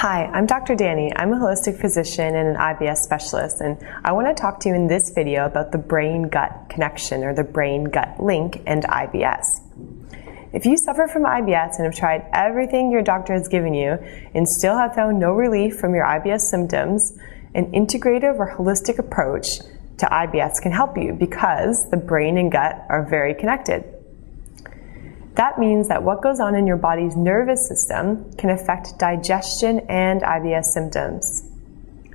Hi, I'm Dr. Dani. I'm a holistic physician and an IBS specialist, and I want to talk to you in this video about the brain-gut connection, or the brain-gut link, and IBS. If you suffer from IBS and have tried everything your doctor has given you and still have found no relief from your IBS symptoms, an integrative or holistic approach to IBS can help you because the brain and gut are very connected. That means that what goes on in your body's nervous system can affect digestion and IBS symptoms.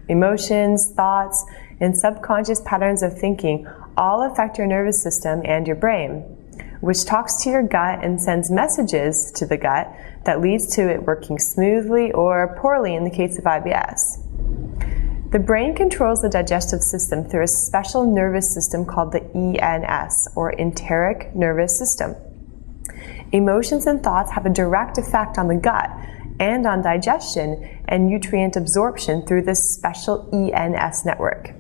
Emotions, thoughts, and subconscious patterns of thinking all affect your nervous system and your brain, which talks to your gut and sends messages to the gut that leads to it working smoothly or poorly in the case of IBS. The brain controls the digestive system through a special nervous system called the ENS, or enteric nervous system. Emotions and thoughts have a direct effect on the gut and on digestion and nutrient absorption through this special ENS network.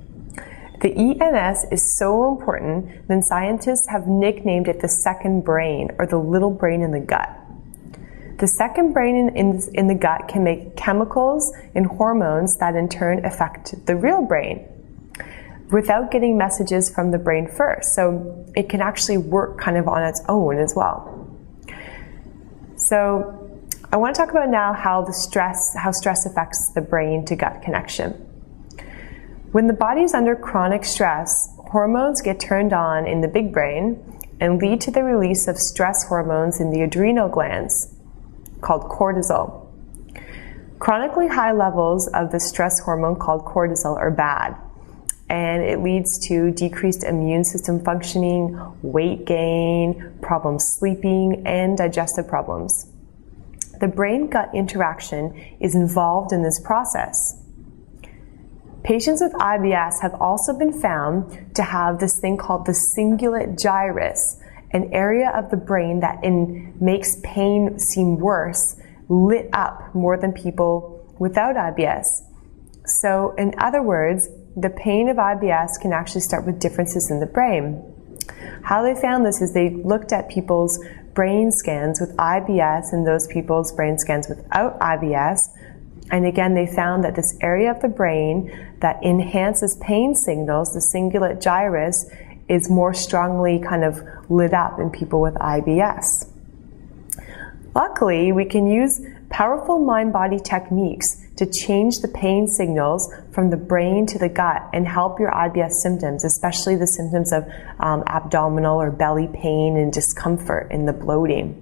The ENS is so important that scientists have nicknamed it the second brain, or the little brain in the gut. The second brain in the gut can make chemicals and hormones that in turn affect the real brain without getting messages from the brain first. So it can actually work kind of on its own as well. So I want to talk about now how stress affects the brain to gut connection. When the body is under chronic stress, hormones get turned on in the big brain and lead to the release of stress hormones in the adrenal glands, called cortisol. Chronically high levels of the stress hormone called cortisol are bad, and it leads to decreased immune system functioning, weight gain, problems sleeping, and digestive problems. The brain-gut interaction is involved in this process. Patients with IBS have also been found to have this thing called the cingulate gyrus, an area of the brain that makes pain seem worse, lit up more than people without IBS. So in other words, the pain of IBS can actually start with differences in the brain. How they found this is they looked at people's brain scans with IBS and those people's brain scans without IBS. And again, they found that this area of the brain that enhances pain signals, the cingulate gyrus, is more strongly kind of lit up in people with IBS. Luckily, we can use powerful mind-body techniques to change the pain signals from the brain to the gut and help your IBS symptoms, especially the symptoms of abdominal or belly pain and discomfort and the bloating.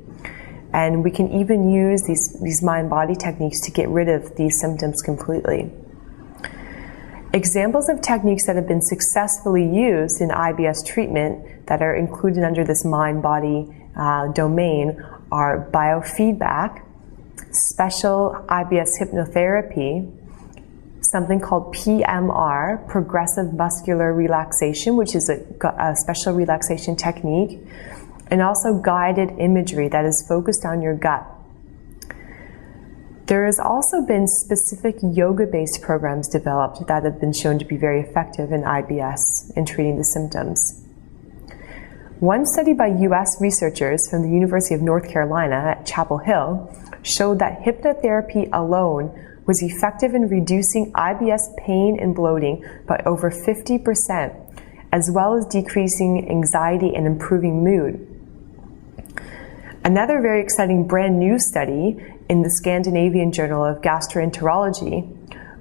And we can even use these mind-body techniques to get rid of these symptoms completely. Examples of techniques that have been successfully used in IBS treatment that are included under this mind-body domain are biofeedback, special IBS hypnotherapy, something called PMR, progressive muscular relaxation, which is a special relaxation technique, and also guided imagery that is focused on your gut. There has also been specific yoga-based programs developed that have been shown to be very effective in IBS in treating the symptoms. One study by US researchers from the University of North Carolina at Chapel Hill showed that hypnotherapy alone was effective in reducing IBS pain and bloating by over 50%, as well as decreasing anxiety and improving mood. Another very exciting brand new study in the Scandinavian Journal of Gastroenterology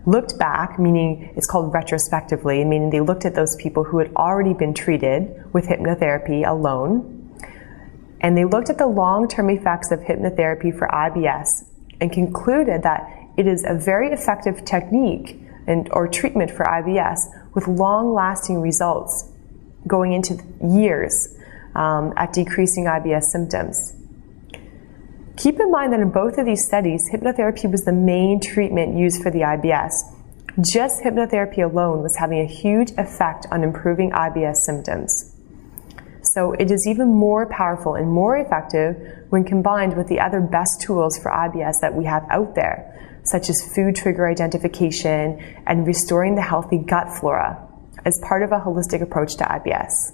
looked back, meaning it's called retrospectively, meaning they looked at those people who had already been treated with hypnotherapy alone, and they looked at the long-term effects of hypnotherapy for IBS and concluded that it is a very effective technique or treatment for IBS with long-lasting results going into years at decreasing IBS symptoms. Keep in mind that in both of these studies, hypnotherapy was the main treatment used for the IBS. Just hypnotherapy alone was having a huge effect on improving IBS symptoms. So it is even more powerful and more effective when combined with the other best tools for IBS that we have out there, such as food trigger identification and restoring the healthy gut flora as part of a holistic approach to IBS.